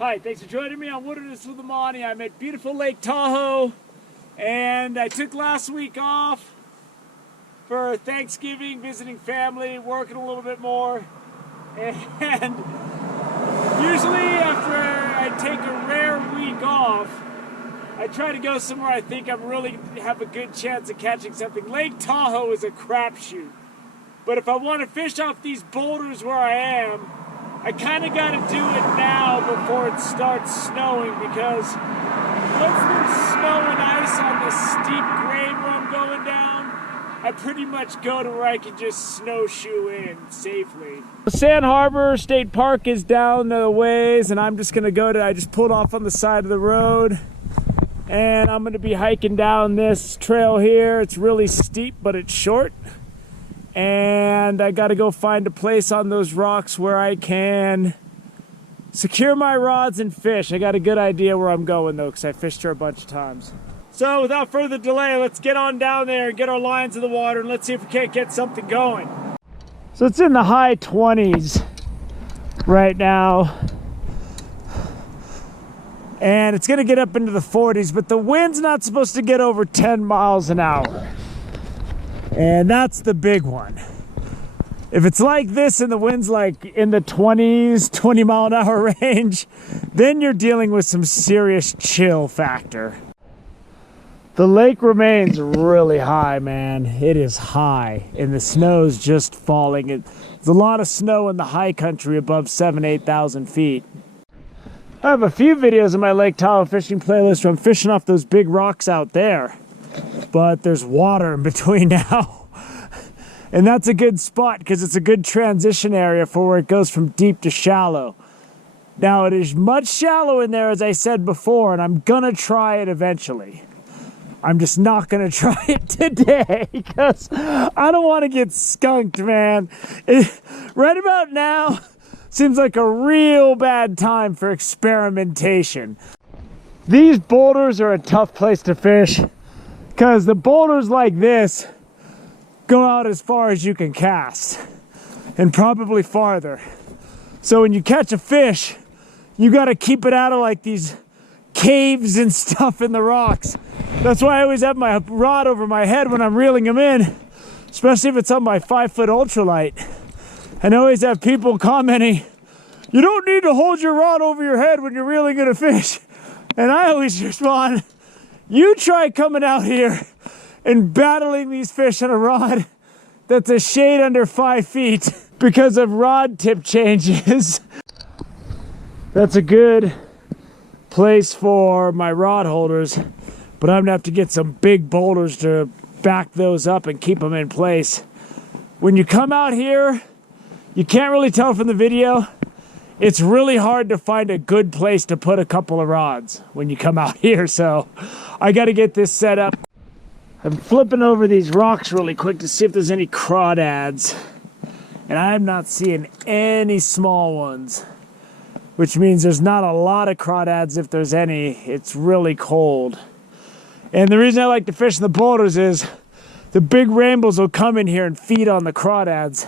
Hi, thanks for joining me on Wilderness with Amani. I'm at beautiful Lake Tahoe, and I took last week off for Thanksgiving, visiting family, working a little bit more, and usually after I take a rare week off, I try to go somewhere I think I really have a good chance of catching something. Lake Tahoe is a crapshoot, but if I want to fish off these boulders where I am, I kind of got to do it now before it starts snowing, because once there's snow and ice on this steep grade where I'm going down, I pretty much go to where I can just snowshoe in safely. Sand Harbor State Park is down the ways, and I'm just going to I just pulled off on the side of the road, and I'm going to be hiking down this trail here. It's really steep, but it's short. And I got to go find a place on those rocks where I can secure my rods and fish. I got a good idea where I'm going though, because I fished here a bunch of times. So without further delay, let's get on down there and get our lines in the water, and let's see if we can't get something going. So it's in the high 20s right now, and it's gonna get up into the 40s, but the wind's not supposed to get over 10 miles an hour. And that's the big one. If it's like this and the wind's like in the 20s, 20 mile an hour range, then you're dealing with some serious chill factor. The lake remains really high, man. It is high, and the snow's just falling. There's a lot of snow in the high country above 8,000 feet. I have a few videos in my Lake Tahoe fishing playlist where I'm fishing off those big rocks out there. But there's water in between now. And that's a good spot because it's a good transition area for where it goes from deep to shallow. Now it is much shallow in there, as I said before, and I'm gonna try it eventually. I'm just not gonna try it today because I don't want to get skunked, man. Right about now seems like a real bad time for experimentation. These boulders are a tough place to fish, because the boulders like this go out as far as you can cast, and probably farther. So when you catch a fish, you got to keep it out of like these caves and stuff in the rocks. That's why I always have my rod over my head when I'm reeling them in, especially if it's on my 5-foot ultralight. And I always have people commenting, "You don't need to hold your rod over your head when you're reeling in a fish." And I always respond, "You try coming out here and battling these fish on a rod that's a shade under 5 feet because of rod tip changes." That's a good place for my rod holders, but I'm gonna have to get some big boulders to back those up and keep them in place. When you come out here, you can't really tell from the video, it's really hard to find a good place to put a couple of rods when you come out here, so I got to get this set up. I'm flipping over these rocks really quick to see if there's any crawdads, and I'm not seeing any small ones, which means there's not a lot of crawdads if there's any. It's really cold. And the reason I like to fish in the boulders is the big rainbows will come in here and feed on the crawdads,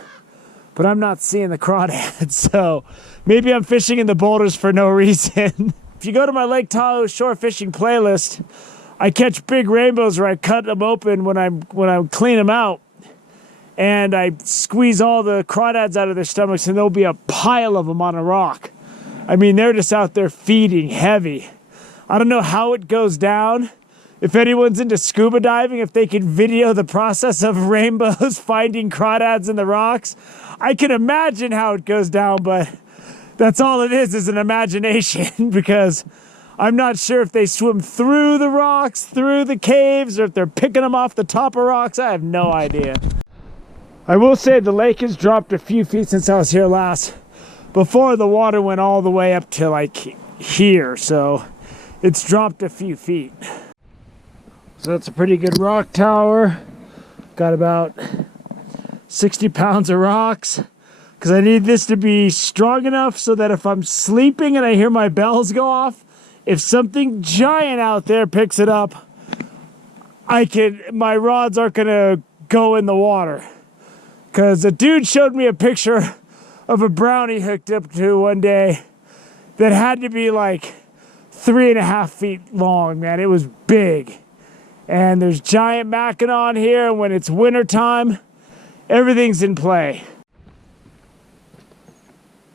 but I'm not seeing the crawdads, so maybe I'm fishing in the boulders for no reason. If you go to my Lake Tahoe shore fishing playlist, I catch big rainbows where I cut them open when I clean them out, and I squeeze all the crawdads out of their stomachs, and there'll be a pile of them on a rock. I mean, they're just out there feeding heavy. I don't know how it goes down. If anyone's into scuba diving, if they can video the process of rainbows finding crawdads in the rocks, I can imagine how it goes down, but that's all it is an imagination, because I'm not sure if they swim through the rocks, through the caves, or if they're picking them off the top of rocks. I have no idea. I will say the lake has dropped a few feet since I was here last. Before, the water went all the way up to like here, so it's dropped a few feet. So that's a pretty good rock tower. Got about 60 pounds of rocks, because I need this to be strong enough so that if I'm sleeping and I hear my bells go off, if something giant out there picks it up, my rods aren't gonna go in the water. Because a dude showed me a picture of a brownie hooked up to one day, that had to be like 3.5 feet long, man. It was big. And there's giant Mackinac on here. When it's winter time, everything's in play.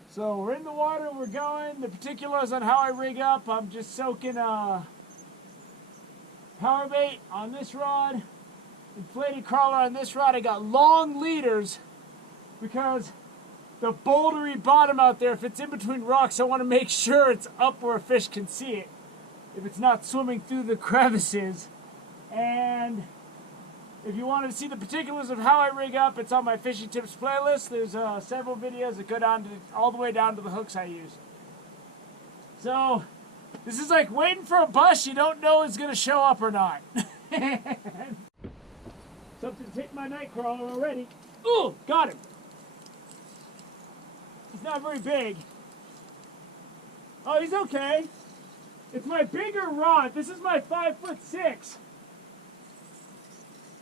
So we're in the water, we're going. The particulars on how I rig up, I'm just soaking power bait on this rod, inflated crawler on this rod. I got long leaders because the bouldery bottom out there, if it's in between rocks, I want to make sure it's up where a fish can see it, if it's not swimming through the crevices. And if you wanted to see the particulars of how I rig up, it's on my fishing tips playlist. There's several videos that go down to all the way down to the hooks I use. So this is like waiting for a bus you don't know is going to show up or not. Something's hit my night crawler already. Ooh, got him. He's not very big. Oh, he's okay. It's my bigger rod. This is my 5'6".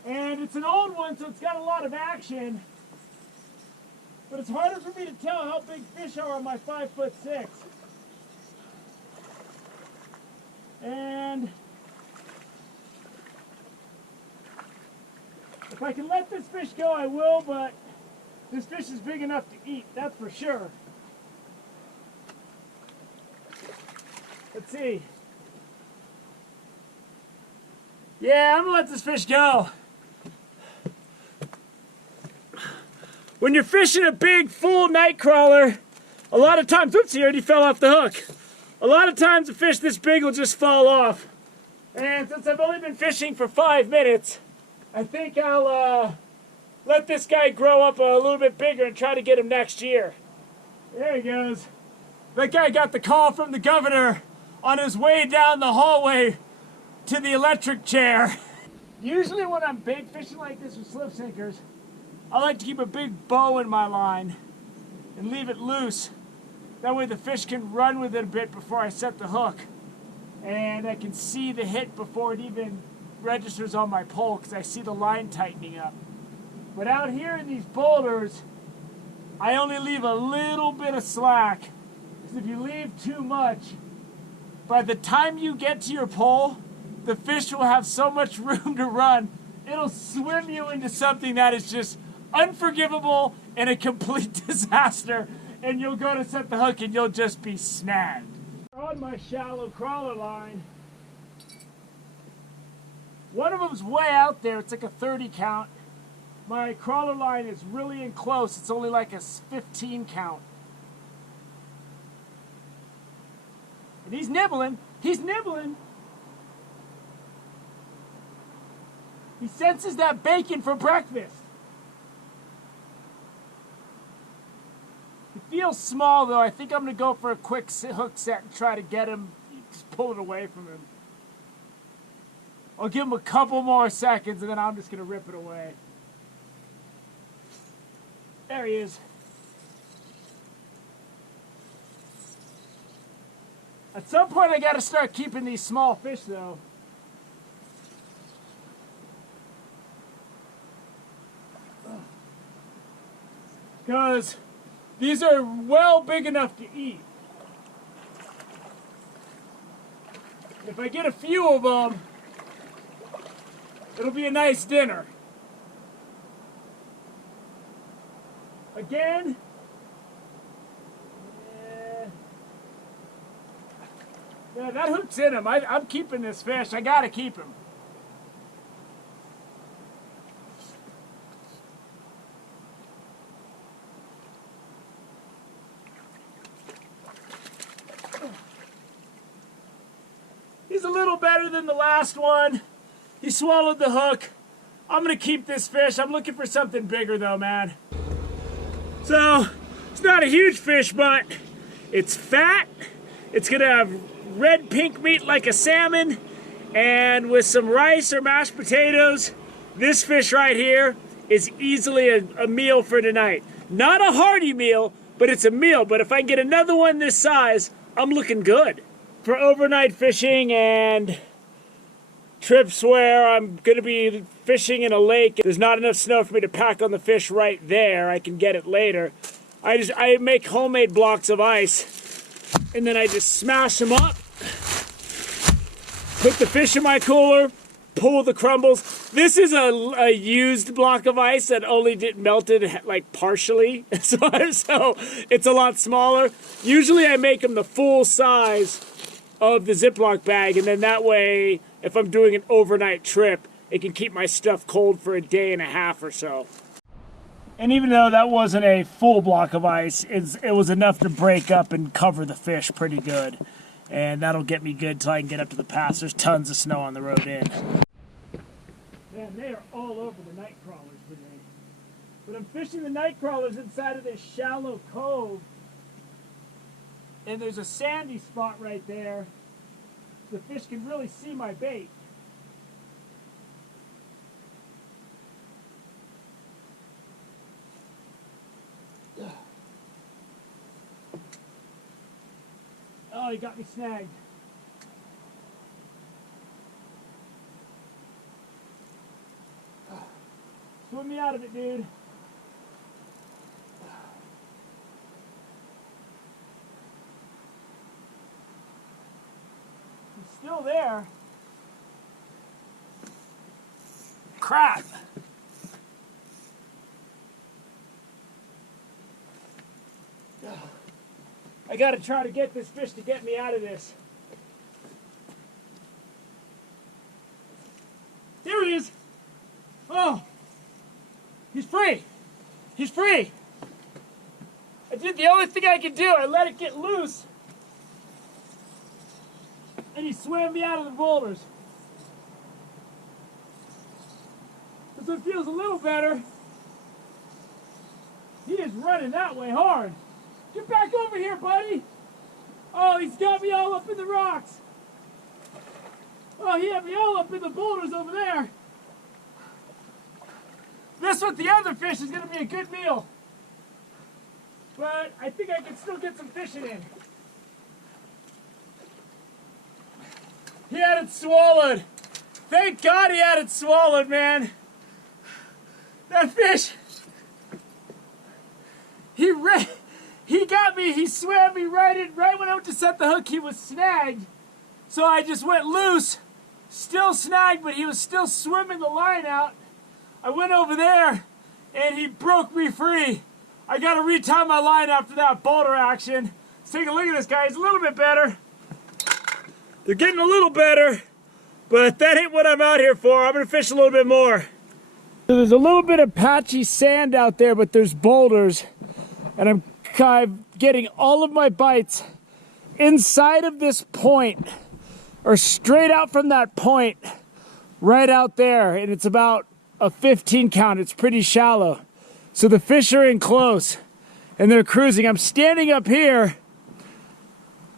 And it's an old one, so it's got a lot of action. But it's harder for me to tell how big fish are on my 5'6". And if I can let this fish go, I will, but this fish is big enough to eat, that's for sure. Let's see. Yeah, I'm gonna let this fish go. When you're fishing a big, full night crawler, a lot of times, oops, he already fell off the hook. A lot of times a fish this big will just fall off. And since I've only been fishing for 5 minutes, I think I'll let this guy grow up a little bit bigger and try to get him next year. There he goes. That guy got the call from the governor on his way down the hallway to the electric chair. Usually when I'm bait fishing like this with slip sinkers, I like to keep a big bow in my line and leave it loose. That way the fish can run with it a bit before I set the hook. And I can see the hit before it even registers on my pole because I see the line tightening up. But out here in these boulders, I only leave a little bit of slack. Because if you leave too much, by the time you get to your pole, the fish will have so much room to run, it'll swim you into something that is just unforgivable and a complete disaster, and you'll go to set the hook and you'll just be snagged. On my shallow crawler line, one of them's way out there, it's like a 30 count. My crawler line is really in close, it's only like a 15 count. And he's nibbling. He senses that bacon for breakfast. He feels small though. I think I'm going to go for a quick hook set and try to get him, just pull it away from him. I'll give him a couple more seconds and then I'm just going to rip it away. There he is. At some point I got to start keeping these small fish though. Because these are well big enough to eat. If I get a few of them, it'll be a nice dinner. Again, yeah, that hook's in him. I'm keeping this fish. I gotta keep him. He's a little better than the last one. He swallowed the hook. I'm gonna keep this fish. I'm looking for something bigger though, man. So, it's not a huge fish, but it's fat. It's gonna have red pink meat like a salmon, and with some rice or mashed potatoes, this fish right here is easily a meal for tonight. Not a hearty meal, but it's a meal. But if I can get another one this size, I'm looking good. For overnight fishing and trips where I'm going to be fishing in a lake, there's not enough snow for me to pack on the fish right there. I can get it later. I make homemade blocks of ice and then I just smash them up, put the fish in my cooler, pull the crumbles. This is a used block of ice that only melted like partially, so it's a lot smaller. Usually I make them the full size of the Ziploc bag, and then that way, if I'm doing an overnight trip, it can keep my stuff cold for a day and a half or so. And even though that wasn't a full block of ice, it was enough to break up and cover the fish pretty good. And that'll get me good till I can get up to the pass. There's tons of snow on the road in. Man, they are all over the night crawlers today. But I'm fishing the night crawlers inside of this shallow cove. And there's a sandy spot right there. The fish can really see my bait. Oh, he got me snagged. Swim me out of it, dude. He's still there. Crap. I gotta try to get this fish to get me out of this. There he is. Oh, he's free. He's free. I did the only thing I could do. I let it get loose. And he swam me out of the boulders. So it feels a little better. He is running that way hard. Get back over here, buddy! Oh, he's got me all up in the rocks. Oh, he had me all up in the boulders over there. This with the other fish is going to be a good meal. But I think I can still get some fishing in. He had it swallowed. Thank God he had it swallowed, man. That fish, he got me, he swam me right when I went to set the hook, he was snagged. So I just went loose, still snagged, but he was still swimming the line out. I went over there, and he broke me free. I got to retie my line after that boulder action. Let's take a look at this guy, he's a little bit better. They're getting a little better, but that ain't what I'm out here for. I'm going to fish a little bit more. So there's a little bit of patchy sand out there, but there's boulders, and I'm getting all of my bites inside of this point, or straight out from that point, right out there, and it's about a 15 count. It's pretty shallow. So the fish are in close, and they're cruising. I'm standing up here,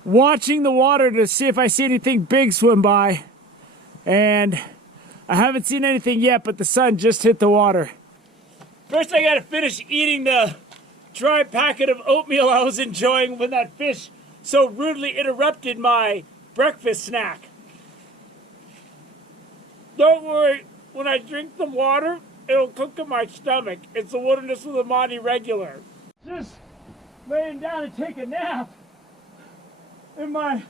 watching the water to see if I see anything big swim by, and I haven't seen anything yet, but the sun just hit the water. First I gotta finish eating the dry packet of oatmeal I was enjoying when that fish so rudely interrupted my breakfast snack. Don't worry, when I drink the water, it'll cook in my stomach. It's the Wilderness of the Monty regular. Just laying down to take a nap, and my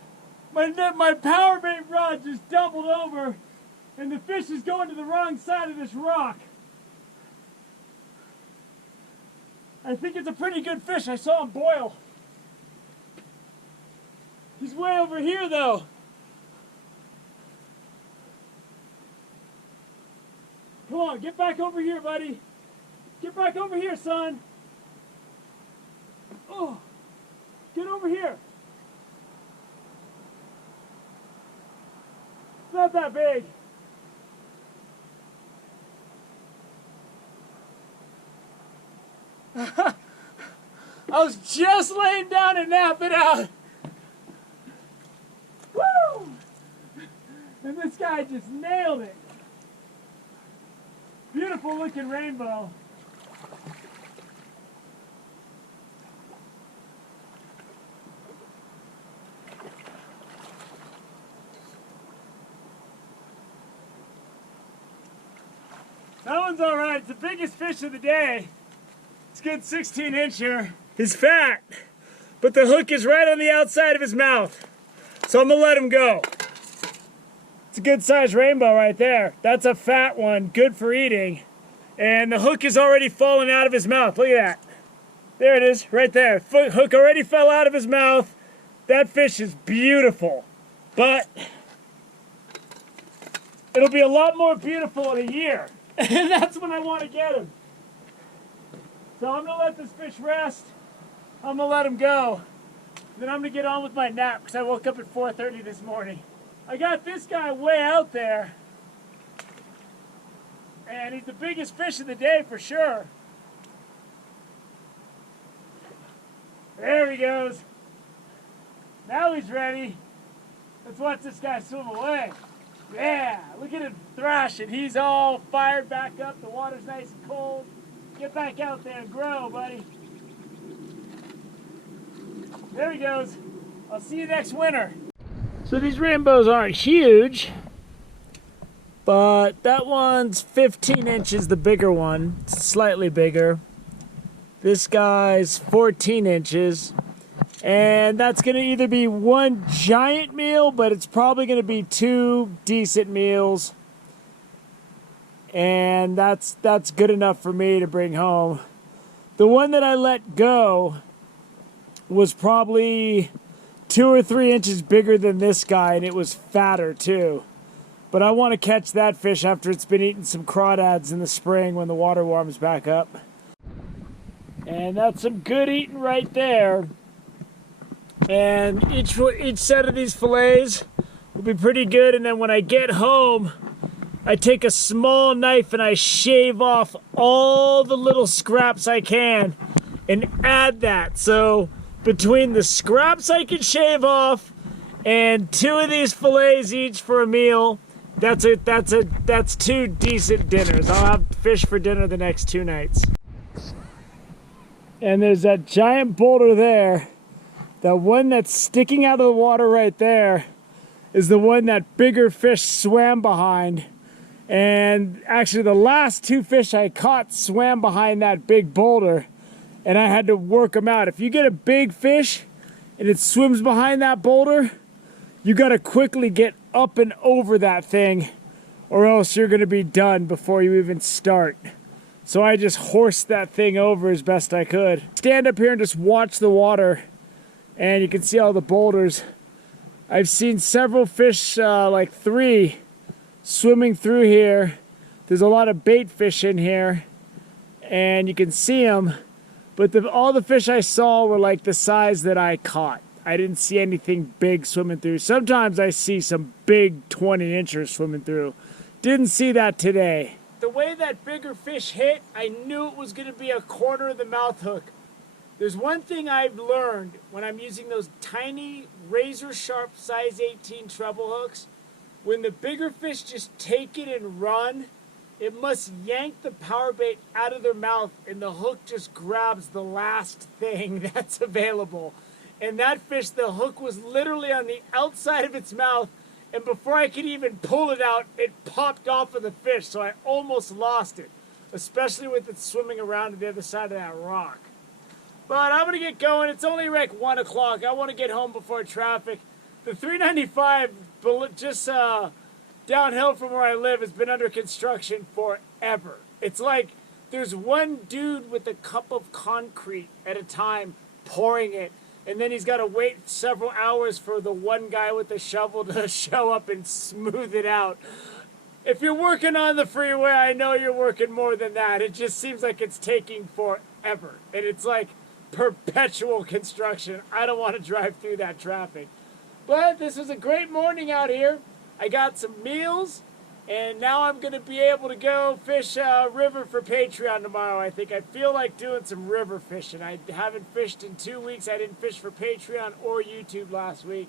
power bait rod just doubled over, and the fish is going to the wrong side of this rock. I think it's a pretty good fish. I saw him boil. He's way over here, though. Come on, get back over here, buddy. Get back over here, son. Oh, get over here. It's not that big. I was just laying down and napping out. Woo! And this guy just nailed it. Beautiful looking rainbow. That one's all right. It's the biggest fish of the day. It's a good 16-incher. He's fat, but the hook is right on the outside of his mouth. So I'm gonna let him go. It's a good sized rainbow right there. That's a fat one, good for eating. And the hook is already falling out of his mouth. Look at that. There it is, right there. Hook already fell out of his mouth. That fish is beautiful. But it'll be a lot more beautiful in a year. And that's when I want to get him. So I'm going to let this fish rest. I'm going to let him go. Then I'm going to get on with my nap because I woke up at 4:30 this morning. I got this guy way out there. And he's the biggest fish of the day for sure. There he goes. Now he's ready. Let's watch this guy swim away. Yeah, look at him thrashing. He's all fired back up. The water's nice and cold. Get back out there and grow, buddy. There he goes. I'll see you next winter. So these rainbows aren't huge, but that one's 15 inches, the bigger one, slightly bigger. This guy's 14 inches. And that's going to either be one giant meal, but it's probably going to be two decent meals. And that's good enough for me to bring home. The one that I let go was probably 2 or 3 inches bigger than this guy, and it was fatter too. But I want to catch that fish after it's been eating some crawdads in the spring when the water warms back up. And that's some good eating right there. And each set of these fillets will be pretty good. And then when I get home, I take a small knife and I shave off all the little scraps I can and add that. So between the scraps I can shave off and 2 of these fillets each for a meal, that's 2 decent dinners. I'll have fish for dinner the next 2 nights. And there's that giant boulder there. That one that's sticking out of the water right there is the one that bigger fish swam behind. And actually the last 2 fish I caught swam behind that big boulder, and I had to work them out. If you get a big fish and it swims behind that boulder, you got to quickly get up and over that thing, or else you're going to be done before you even start. So I just horsed that thing over as best I could. Stand up here and just watch the water, and you can see all the boulders. I've seen several fish, like 3, swimming through here. There's a lot of bait fish in here, and you can see them. But all the fish I saw were like the size that I caught. I didn't see anything big swimming through. Sometimes I see some big 20-inchers swimming through. Didn't see that today. The way that bigger fish hit, I knew it was going to be a corner of the mouth hook. There's one thing I've learned when I'm using those tiny razor sharp size 18 treble hooks. When the bigger fish just take it and run, it must yank the power bait out of their mouth, and the hook just grabs the last thing that's available. And that fish, the hook was literally on the outside of its mouth, and before I could even pull it out, it popped off of the fish, so I almost lost it, especially with it swimming around to the other side of that rock. But I'm going to get going. It's only like 1 o'clock. I want to get home before traffic. The 395 just downhill from where I live has been under construction forever. It's like there's one dude with a cup of concrete at a time pouring it, and then he's got to wait several hours for the one guy with the shovel to show up and smooth it out. If you're working on the freeway, I know you're working more than that. It just seems like it's taking forever, and it's like perpetual construction. I don't want to drive through that traffic. But this was a great morning out here. I got some meals, and now I'm going to be able to go fish river for Patreon tomorrow. I think I feel like doing some river fishing. I haven't fished in 2 weeks. I didn't fish for Patreon or YouTube last week.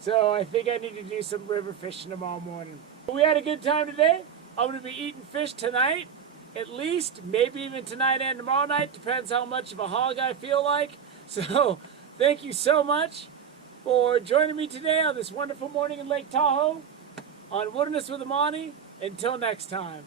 So I think I need to do some river fishing tomorrow morning. We had a good time today. I'm going to be eating fish tonight, at least, maybe even tonight and tomorrow night. Depends how much of a hog I feel like. So thank you so much for joining me today on this wonderful morning in Lake Tahoe on Wilderness with Amani. Until next time.